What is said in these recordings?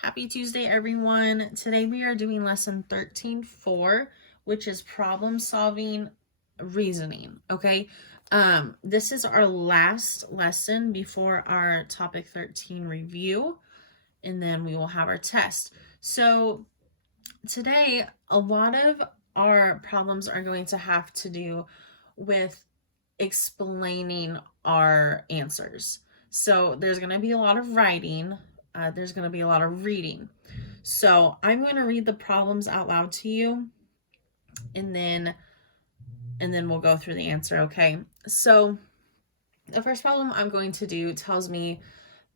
Happy Tuesday, everyone. Today we are doing lesson 13.4, which is problem solving reasoning. Okay. This is our last lesson before our topic 13 review, and then we will have our test. So today, a lot of our problems are going to have to do with explaining our answers. So there's going to be a lot of writing. There's going to be a lot of reading. So I'm going to read the problems out loud to you, and then we'll go through the answer. Okay. So the first problem I'm going to do tells me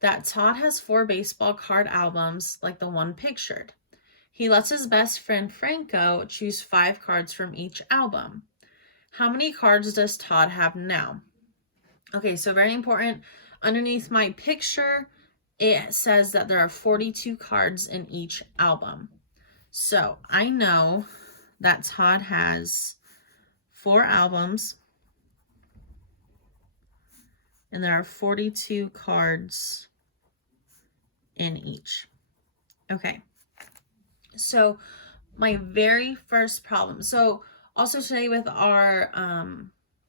that Todd has 4 baseball card albums like the one pictured. He lets his best friend Franco choose 5 cards from each album. How many cards does Todd have now? Okay, so very important. Underneath my picture, it says that there are 42 cards in each album. So I know that Todd has 4 albums, and there are 42 cards in each. Okay, so my very first problem. So also today with our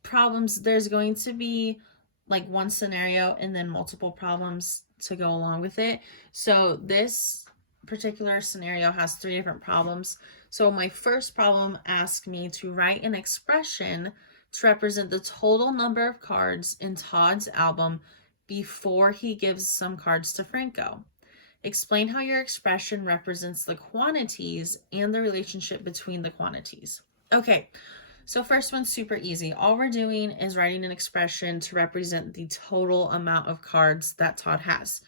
problems, there's going to be like one scenario and then multiple problems to go along with it. So this particular scenario has 3 different problems. So my first problem asked me to write an expression to represent the total number of cards in Todd's album before he gives some cards to Franco. Explain how your expression represents the quantities and the relationship between the quantities. Okay, so first one's super easy. All we're doing is writing an expression to represent the total amount of cards that Todd has.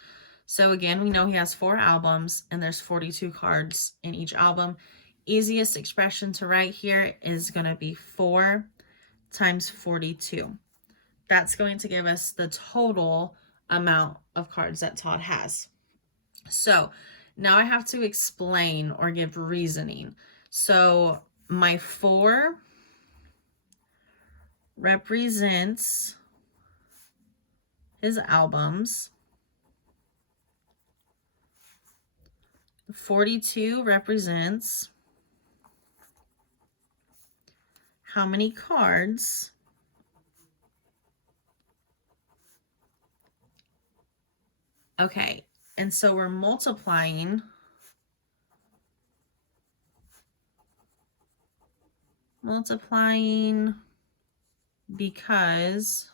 So again, we know he has 4 albums and there's 42 cards in each album. Easiest expression to write here is going to be 4 times 42. That's going to give us the total amount of cards that Todd has. So now I have to explain or give reasoning. So my 4 represents his albums. 42 represents how many cards okay, and so we're multiplying because,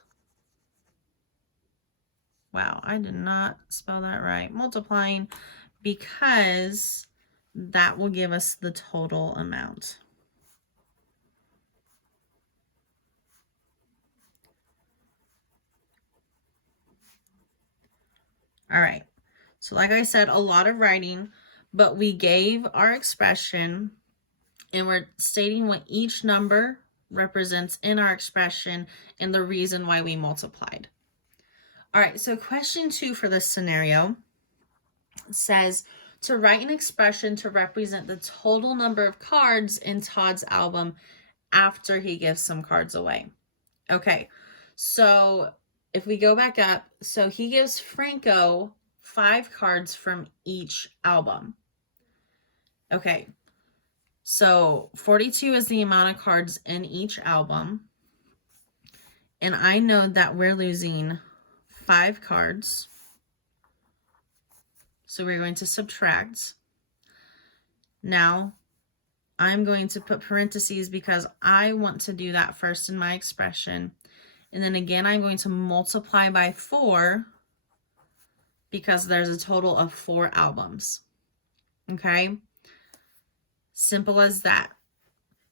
wow, I did not spell that right. Multiplying because that will give us the total amount. All right. So like I said, a lot of writing, but we gave our expression and we're stating what each number represents in our expression and the reason why we multiplied. All right, so question 2 for this scenario says to write an expression to represent the total number of cards in Todd's album after he gives some cards away. Okay, so if we go back up, so he gives Franco 5 cards from each album. Okay, so 42 is the amount of cards in each album. And I know that we're losing 5 cards. So we're going to subtract. Now, I'm going to put parentheses because I want to do that first in my expression. And then again, I'm going to multiply by 4 because there's a total of 4 albums. Okay? Simple as that.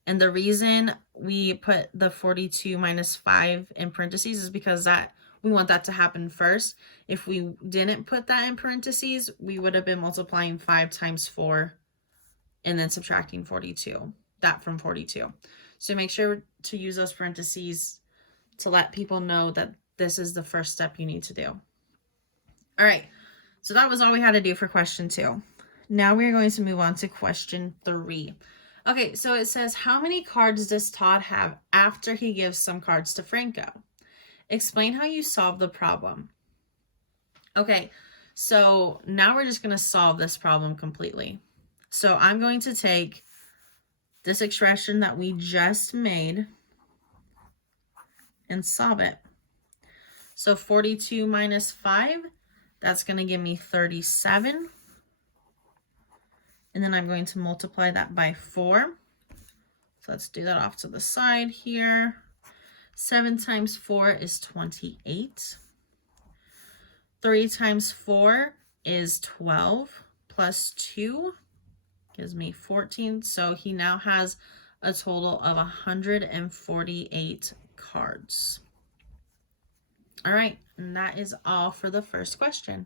And the reason we put the 42 minus 5 in parentheses is because that we want that to happen first. If we didn't put that in parentheses, we would have been multiplying 5 times 4 and then subtracting 42, that from 42. So make sure to use those parentheses to let people know that this is the first step you need to do. All right, so that was all we had to do for question 2. Now we're going to move on to question 3. Okay, so it says, how many cards does Todd have after he gives some cards to Franco? Explain how you solve the problem. Okay, So now we're just going to solve this problem completely. So I'm going to take this expression that we just made and solve it. So 42 minus 5, that's going to give me 37. And then I'm going to multiply that by 4. So let's do that off to the side here. 7 times 4 is 28. 3 times 4 is 12 plus 2 gives me 14. So he now has a total of 148 cards. All right, and that is all for the first question.